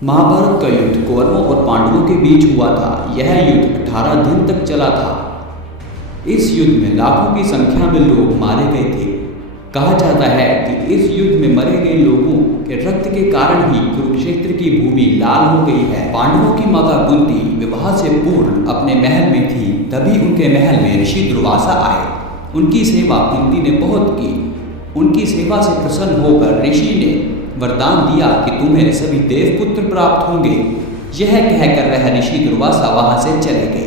महाभारत का युद्ध कौरवों और पांडवों के बीच हुआ था। यह युद्ध 18 दिन तक चला था। इस युद्ध में लाखों की संख्या में लोग मारे गए थे। कहा जाता है कि इस युद्ध में मरे गए लोगों के रक्त के कारण ही कुरुक्षेत्र की भूमि लाल हो गई है। पांडवों की माता कुंती विवाह से पूर्व अपने महल में थी। तभी उनके महल में ऋषि दुर्वासा आए। उनकी सेवा कुंती ने बहुत की। उनकी सेवा से प्रसन्न होकर ऋषि ने वरदान दिया कि तुम्हें सभी देवपुत्र प्राप्त होंगे। यह कहकर वह ऋषि दुर्वासा वहां से चले गए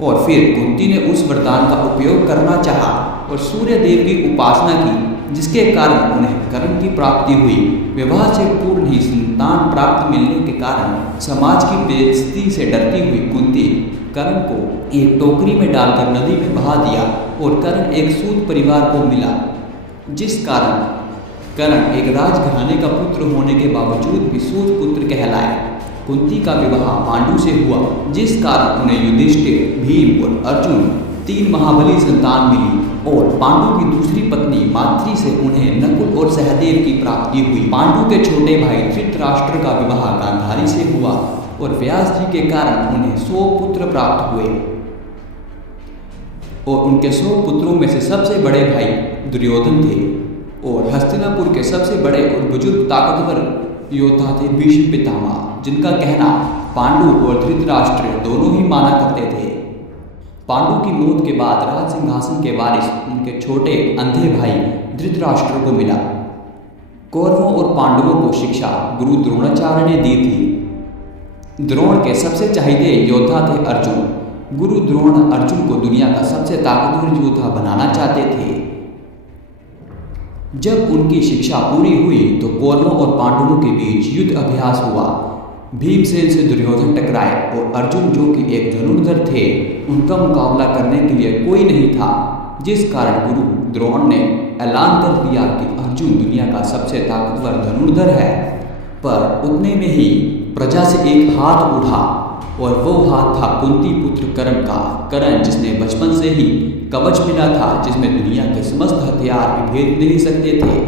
और फिर कुंती ने उस वरदान का उपयोग करना चाहा और सूर्य देव की उपासना की, जिसके कारण उन्हें कर्ण की प्राप्ति हुई। विवाह से पूर्व ही संतान प्राप्त मिलने के कारण समाज की बेइज्जती से डरती हुई कुंती कर्ण को एक टोकरी में डालकर नदी में बहा दिया और कर्ण एक सूत परिवार को मिला, जिस कारण कर्ण एक राजघराने का पुत्र होने के बावजूद भी सूत पुत्र कहलाए। कुंती का विवाह पांडु से हुआ, जिस कारण उन्हें युधिष्ठिर, भीम और अर्जुन 3 महाबली संतान मिली और पांडु की दूसरी पत्नी माद्री से उन्हें नकुल और सहदेव की प्राप्ति हुई। पांडु के छोटे भाई धृतराष्ट्र का विवाह गांधारी से हुआ और व्यास जी के कारण उन्हें 100 पुत्र प्राप्त हुए और उनके 100 पुत्रों में से सबसे बड़े भाई दुर्योधन थे और हस्तिनापुर के सबसे बड़े और बुजुर्ग ताकतवर योद्धा थे भीष्म पितामह, जिनका कहना पांडु और धृतराष्ट्र दोनों ही माना करते थे। पांडु की मौत के बाद राज सिंहासन के वारिस उनके छोटे अंधे भाई धृतराष्ट्र को मिला। कौरवों और पांडवों को शिक्षा गुरु द्रोणाचार्य ने दी थी। द्रोण के सबसे चहेते योद्धा थे अर्जुन। गुरु द्रोण अर्जुन को दुनिया का सबसे ताकतवर योद्धा बनाना चाहते थे। जब उनकी शिक्षा पूरी हुई तो कौरवों और पांडवों के बीच युद्ध अभ्यास हुआ। भीमसेन से दुर्योधन टकराए और अर्जुन, जो कि एक धनुर्धर थे, उनका मुकाबला करने के लिए कोई नहीं था, जिस कारण गुरु द्रोण ने ऐलान कर दिया कि अर्जुन दुनिया का सबसे ताकतवर धनुर्धर है। पर उतने में ही प्रजा से एक हाथ उठा और वो हाथ था कुंती पुत्र कर्ण का। कर्ण जिसने बचपन से ही कवच मिला था, जिसमें दुनिया के समस्त हथियार भी भेद नहीं सकते थे,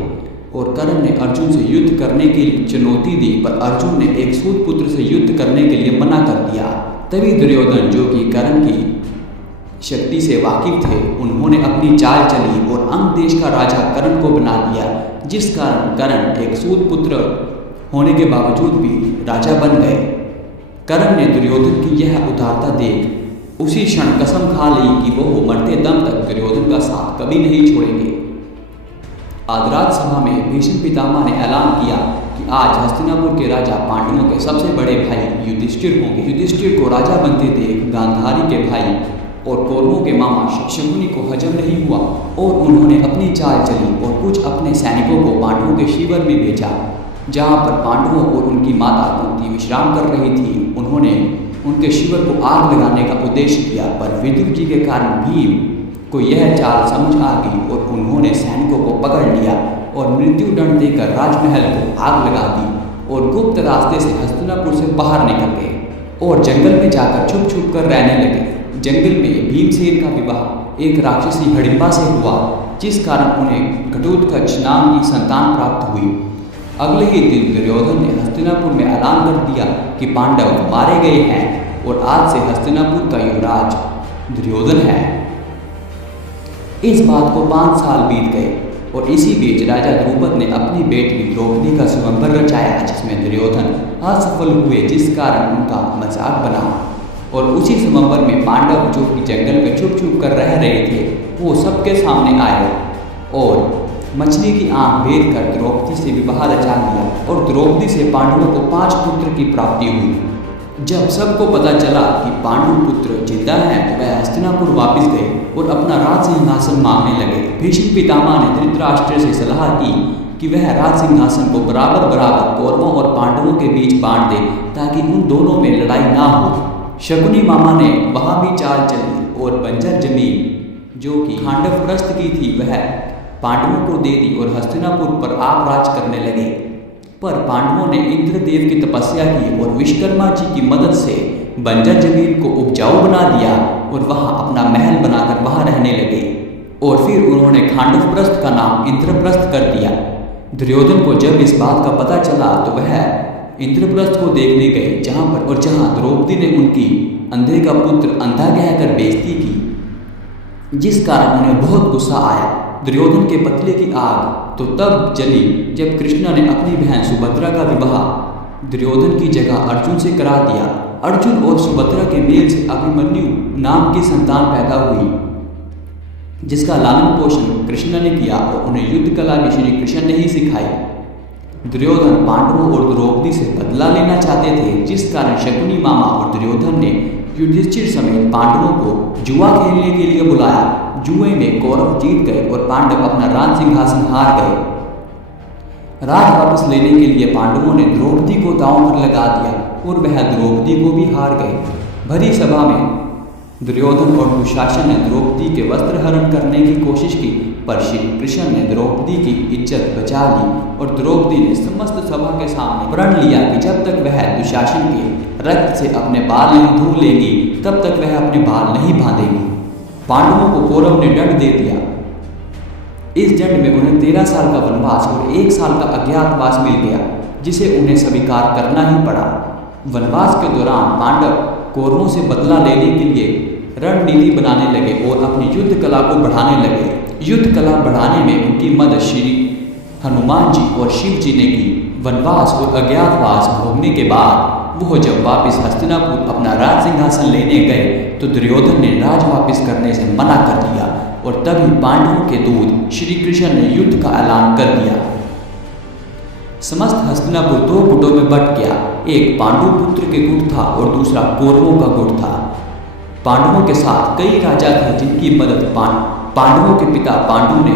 और कर्ण ने अर्जुन से युद्ध करने की चुनौती दी, पर अर्जुन ने एक सूत पुत्र से युद्ध करने के लिए मना कर दिया। तभी दुर्योधन, जो कि कर्ण की शक्ति से वाकिफ थे, उन्होंने अपनी चाल चली और अंग देश का राजा कर्ण को बना दिया, जिस कारण कर्ण एक सूत पुत्र होने के बावजूद भी राजा बन गए। कर्ण ने दुर्योधन की यह उदारता देख उसी क्षण कसम खा ली कि वो मरते दम तक दुर्योधन का साथ कभी नहीं छोड़ेंगे। आदराज सभा में भीष्म पितामह ने ऐलान किया कि आज हस्तिनापुर के राजा पांडवों के सबसे बड़े भाई युधिष्ठिर होंगे। युधिष्ठिर को राजा बनते देख गांधारी के भाई और कौरवों के मामा शकुनि को हजम नहीं हुआ और उन्होंने अपनी चाल चली और कुछ अपने सैनिकों को पांडवों के शिविर में भेजा, जहाँ पर पांडवों और उनकी माता कुंती विश्राम कर रही थी। उन्होंने उनके शिविर को आग लगाने का उद्देश्य किया, पर विदुर जी के कारण भीम को यह चाल समझ आ गई और उन्होंने सैनिकों को पकड़ लिया और मृत्यु दंड देकर राजमहल को आग लगा दी और गुप्त रास्ते से हस्तिनापुर से बाहर निकल गए और जंगल में जाकर छुप छुप कर रहने लगे। जंगल में भीमसेन का विवाह एक राक्षसी हडिम्बा से हुआ, जिस कारण उन्हें घटोत्कच नाम की संतान प्राप्त हुई। अगले ही दिन दुर्योधन ने हस्तिनापुर में ऐलान कर दिया कि पांडव मारे गए हैं और आज से हस्तिनापुर का युवराज दुर्योधन है। इस बात को 5 साल बीत गए और इसी बीच राजा द्रुपद ने अपनी बेटी द्रौपदी का स्वयंवर रचाया, जिसमें दुर्योधन असफल हुए, जिस कारण उनका मजाक बना। और उसी स्वयंवर में पांडव, जो कि जंगल में छुप छुप कर रह रहे थे, वो सबके सामने आए और मछली की आंख भेद कर द्रौपदी से विवाह रचा लिया और द्रौपदी से पांडवों को 5 पुत्र की प्राप्ति हुई। जब सबको पता चला कि पांडु पुत्र जिंदा हैं, तो वह हस्तिनापुर वापस गए और अपना राज सिंहासन मांगने लगे। भीष्म पितामह ने धृतराष्ट्र से सलाह की कि वह राज सिंहासन को बराबर बराबर कौरवों और पांडवों के बीच बांट दे, ताकि उन दोनों में लड़ाई ना हो। शकुनि मामा ने वहां भी चाल चली और बंजर जमीन, जो कि खांडव प्रस्थ की थी, वह पांडवों को दे दी और हस्तिनापुर पर आप राज करने लगे। पर पांडवों ने इंद्रदेव की तपस्या की और विश्वकर्मा जी की मदद से बंजर जमीन को उपजाऊ बना दिया और वहां अपना महल बनाकर वहां रहने लगे और फिर उन्होंने खांडवप्रस्थ का नाम इंद्रप्रस्थ कर दिया। दुर्योधन को जब इस बात का पता चला तो वह इंद्रप्रस्थ को देखने गए, जहां द्रौपदी ने उनकी अंधे का पुत्र अंधा कहकर बेइज्जती की, जिस कारण उन्हें बहुत गुस्सा आया। दुर्योधन के पतले की आग तो तब जली जब कृष्ण ने अपनी बहन सुभद्रा का विवाह दुर्योधन की जगह अर्जुन से करा दिया। अर्जुन और सुभद्रा के मेल से अभिमन्यु नाम की संतान पैदा हुई, जिसका लालन पोषण कृष्ण ने किया और उन्हें युद्ध कला भी श्री कृष्ण ने ही सिखाई। दुर्योधन पांडवों और द्रौपदी से बदला लेना चाहते थे, जिस कारण शकुनी मामा और दुर्योधन ने युधिष्ठिर समेत पांडवों को जुआ खेलने के लिए बुलाया। जुए में कौरव जीत गए और पांडव अपना राज सिंहासन हार गए। राज वापस लेने के लिए पांडवों ने द्रौपदी को दांव पर लगा दिया और वह द्रौपदी को भी हार गए। भरी सभा में दुर्योधन और दुशासन ने द्रौपदी के वस्त्र हरण करने की कोशिश की, पर श्री कृष्ण ने द्रौपदी की इज्जत बचा ली और द्रौपदी ने समस्त सभा के सामने प्रण लिया कि जब तक वह दुशासन के रक्त से अपने बाल नहीं धो लेगी तब तक वह अपने बाल नहीं बांधेगी। पांडवों को कौरव ने दंड दे दिया। इस दंड में उन्हें 13 साल का वनवास और 1 साल का अज्ञातवास मिल गया, जिसे उन्हें स्वीकार करना ही पड़ा। वनवास के दौरान पांडव कौरवों से बदला लेने के लिए रणनीति बनाने लगे और अपनी युद्ध कला को बढ़ाने लगे। युद्ध कला बढ़ाने में उनकी मदद श्री हनुमान जी और शिव जी ने की। वनवास और अज्ञातवास भोगने के बाद वो जब वापस हस्तिनापुर अपना राज सिंहासन लेने गए तो दुर्योधन ने राज वापस करने से मना कर दिया और तभी पांडवों के दूत श्री कृष्ण ने युद्ध का ऐलान कर दिया। समस्त हस्तिनापुर 2 गुटों में बंट गया। एक पांडु पुत्र के गुट था और दूसरा कौरवों का गुट था। पांडवों के साथ कई राजा थे जिनकी मदद पांडवों के पिता पांडु ने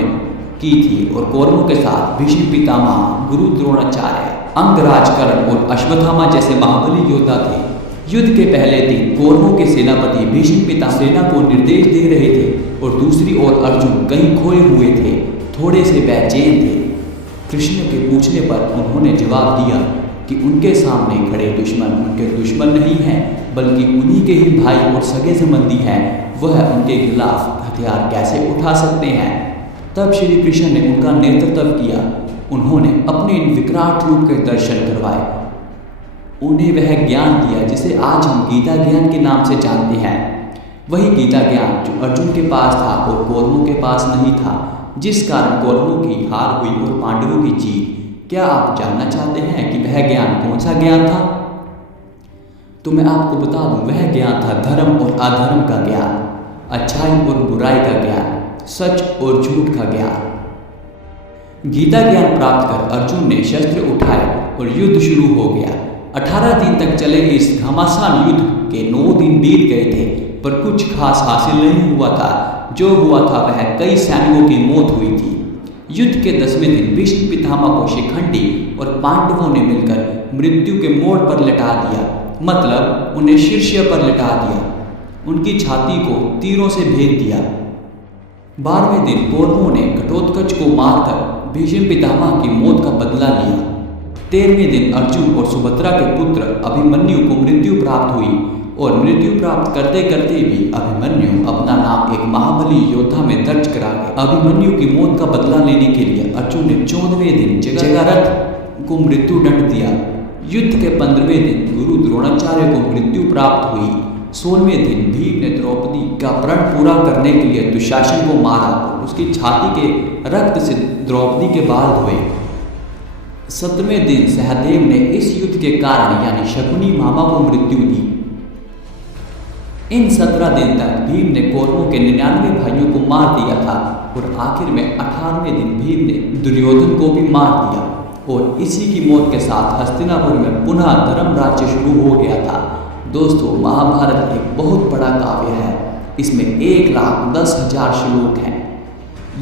की थी और कौरवों के साथ भीष्म पितामह, गुरु द्रोणाचार्य, अंगराज कर्ण और अश्वत्थामा जैसे महाबली योद्धा थे। युद्ध के पहले दिन कौरवों के सेनापति भीष्म पिता सेना को निर्देश दे रहे थे और दूसरी ओर अर्जुन कहीं खोए हुए थे, थोड़े से बेचैन थे। कृष्ण के पूछने पर उन्होंने जवाब दिया कि उनके सामने खड़े दुश्मन उनके दुश्मन नहीं हैं, बल्कि उन्हीं के ही भाई और सगे संबंधी हैं। वह उनके खिलाफ हथियार कैसे उठा सकते हैं। तब श्री कृष्ण ने उनका नेतृत्व किया। उन्होंने अपने इन विकराट रूप के दर्शन करवाए। उन्हें वह ज्ञान दिया जिसे आज हम गीता ज्ञान के नाम से जानते हैं। वही गीता ज्ञान जो अर्जुन के पास था और कौरवों के पास नहीं था, जिस कारण कौरवों की हार हुई और पांडवों की जीत। क्या आप जानना चाहते हैं कि वह ज्ञान कौन सा ज्ञान था? तो मैं आपको बता दूं, वह ज्ञान था धर्म और अधर्म का ज्ञान, अच्छाई और बुराई का ज्ञान, सच और झूठ का ज्ञान। गीता ज्ञान प्राप्त कर अर्जुन ने शस्त्र उठाए और युद्ध शुरू हो गया। 18 दिन तक चले इस घमासान युद्ध के 9 दिन बीत गए थे, पर कुछ खास हासिल नहीं हुआ था। जो हुआ था वह कई सैनिकों की मौत हुई थी। युद्ध के 10वें दिन भीष्म पितामह को शिखंडी और पांडवों ने मिलकर मृत्यु के मोड़ पर लिटा दिया, मतलब उन्हें शीर्ष पर लिटा दिया। उनकी छाती को तीरों से भेद दिया। 12वें दिन कौरवों ने घटोत्कच को मारकर भीष्म पितामह की मौत का बदला लिया। 13वें दिन अर्जुन और सुभद्रा के पुत्र अभिमन्यु को मृत्यु प्राप्त हुई और मृत्यु प्राप्त करते करते भी अभिमन्यु अपना नाम एक महाबली योद्धा में दर्ज करा गए। अभिमन्यु की मौत का बदला लेने के लिए अर्जुन ने 14वें दिन जगारथ को मृत्यु दंड दिया। युद्ध के 15वें दिन गुरु द्रोणाचार्य को मृत्यु प्राप्त हुई। 16वें दिन भीम ने द्रौपदी का प्रण पूरा करने के लिए दुशासन को मारा और उसकी छाती के रक्त से द्रौपदी के बाल धोए। 17वें दिन सहदेव ने इस युद्ध के कारण यानी शकुनी मामा को मृत्यु दी। इन 17 दिन तक भीम ने कौरवों के 99 भाइयों को मार दिया था और आखिर में 18वें दिन भीम ने दुर्योधन को भी मार दिया और इसी की मौत के साथ हस्तिनापुर में पुनः धर्म राज्य शुरू हो गया था। दोस्तों, महाभारत एक बहुत बड़ा काव्य है। इसमें 1,10,000 श्लोक हैं।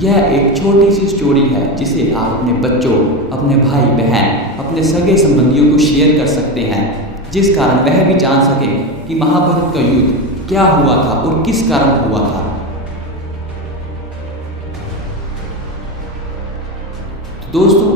यह एक छोटी सी स्टोरी है जिसे आप अपने बच्चों, अपने भाई बहन, अपने सगे संबंधियों को शेयर कर सकते हैं, जिस कारण वह भी जान सके कि महाभारत का युद्ध क्या हुआ था और किस कारण हुआ था। तो दोस्तों,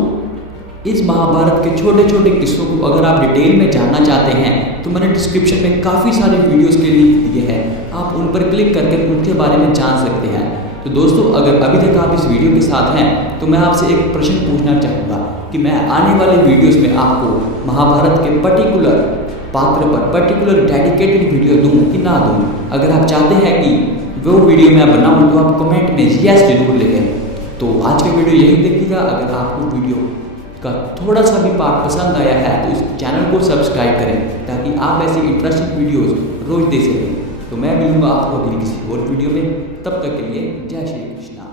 इस महाभारत के छोटे छोटे किस्सों को अगर आप डिटेल में जानना चाहते हैं तो मैंने डिस्क्रिप्शन में काफ़ी सारे वीडियोस के लिंक दिए हैं, आप उन पर क्लिक करके उनके बारे में जान सकते हैं। तो दोस्तों, अगर अभी तक आप इस वीडियो के साथ हैं तो मैं आपसे एक प्रश्न पूछना चाहूँगा कि मैं आने वाले वीडियोस में आपको महाभारत के पर्टिकुलर पात्र पर पर्टिकुलर डेडिकेटेड वीडियो दूं कि ना दूं। अगर आप चाहते हैं कि वो वीडियो मैं बनाऊं तो आप कमेंट में यस जरूर लिखें। तो आज का वीडियो यही देखिएगा। अगर आपको वीडियो का थोड़ा सा भी पार्ट पसंद आया है तो इस चैनल को सब्सक्राइब करें ताकि आप ऐसी इंटरेस्टिंग वीडियोस रोज दे सकें। तो मैं मिलूंगा आपको अगली किसी और वीडियो में, तब तक के लिए जय श्री कृष्ण।